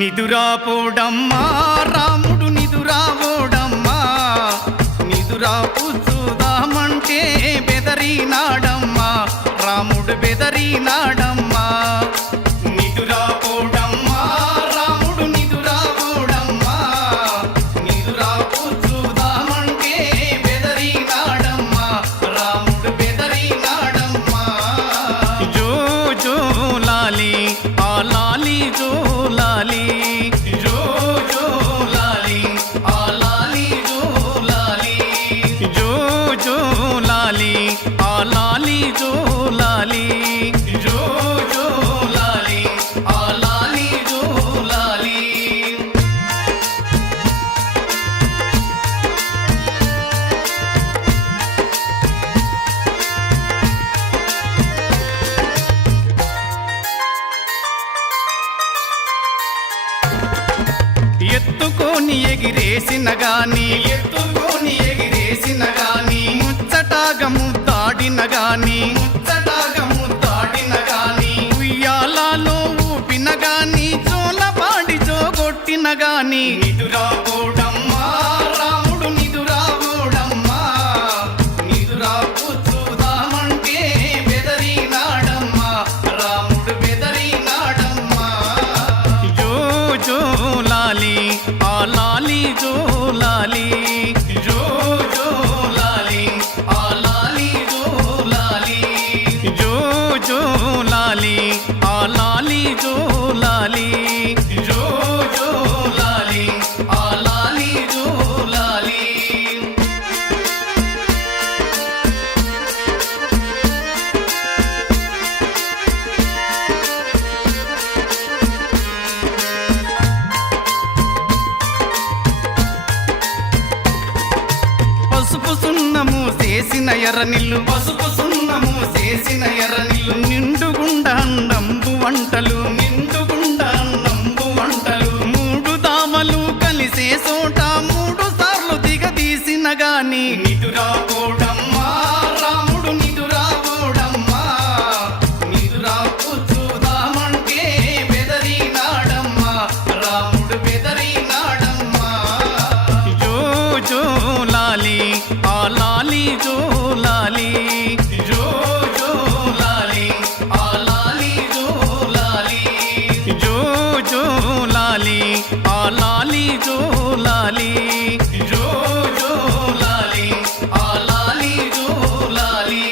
నిదురాపోడమ్మా రాముడు నిదురాపోడమ్మా నిదురాపు చూదామంటే బెదరినాడమ్మా రాముడు బెదరినాడమ్మా నిదురాపోడమ్మా రాముడు నిదురాపోడమ్మా నిదురాపు చూదామంటే బెదరినాడమ్మా రాముడు బెదరినాడమ్మా జో జో లాలి ఆ లాలి జో లాలి జో జో లాలి ఆ లాలి జో లాలి జో జో లాలి ఆ లాలి జో లాలి జో జో లాలి ఆ లాలి జో లాలి ఎత్తుకొని ఎగిరేసిన గాని ముచ్చటాగా ముద్దాడిన గాని ఉయ్యాలలో ఊపిన గాని జోలపాడి జోగొట్టిన గాని నిదురాపోడమ్మా రాముడు నిదురాపోడమ్మా నిదురాపు చూదామంటే బెదరినాడమ్మా రాముడు బెదరినాడమ్మా జో జో లాలి ఆ లాలి జో లాలి జో జో లాలి ఆ లాలి జో లాలి జో జో లాలి ఆ లాలి జో లాలి జో జో లాలి ఆ లాలి జో లాలి పసుపు సున్నము చేసిన ఎర్రనిల్లు నిండుగుండా నంబు వంటలు మూడు దామలు కలిసే చోట మూడు సార్లు దిగదీసిన గాని నిదురాపోడమ్మా రాముడు నిదురాపోడమ్మా నిదురాపు చూదామంటే బెదరినాడమ్మా రాముడు బెదరినాడమ్మా జో జో లాలి ఆ లాలి జో లాలి జో జో లాలి ఆ లాలి జో లాలి జో జో లాలి ఆ లాలి జో లాలి జో జో లాలి ఆ లాలి జో లాలి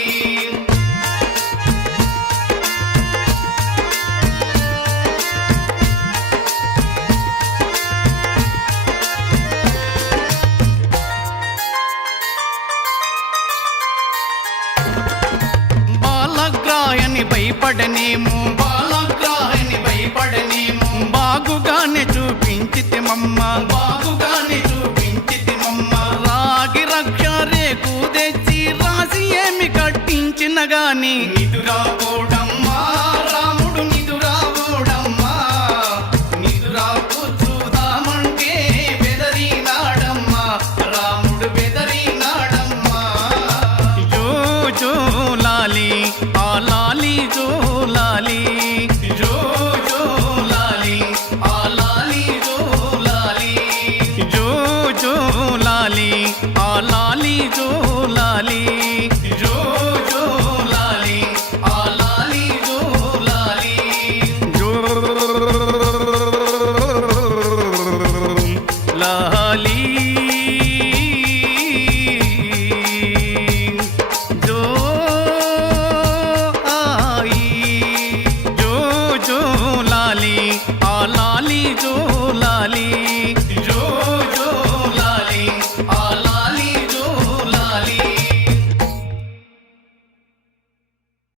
బాలగ్రాయని భయపడనేమో బాగుగానే చూపించితిమమ్మ రాగి రక్ష రేకు తెచ్చి రాసి ఏమి కట్టించిన గాని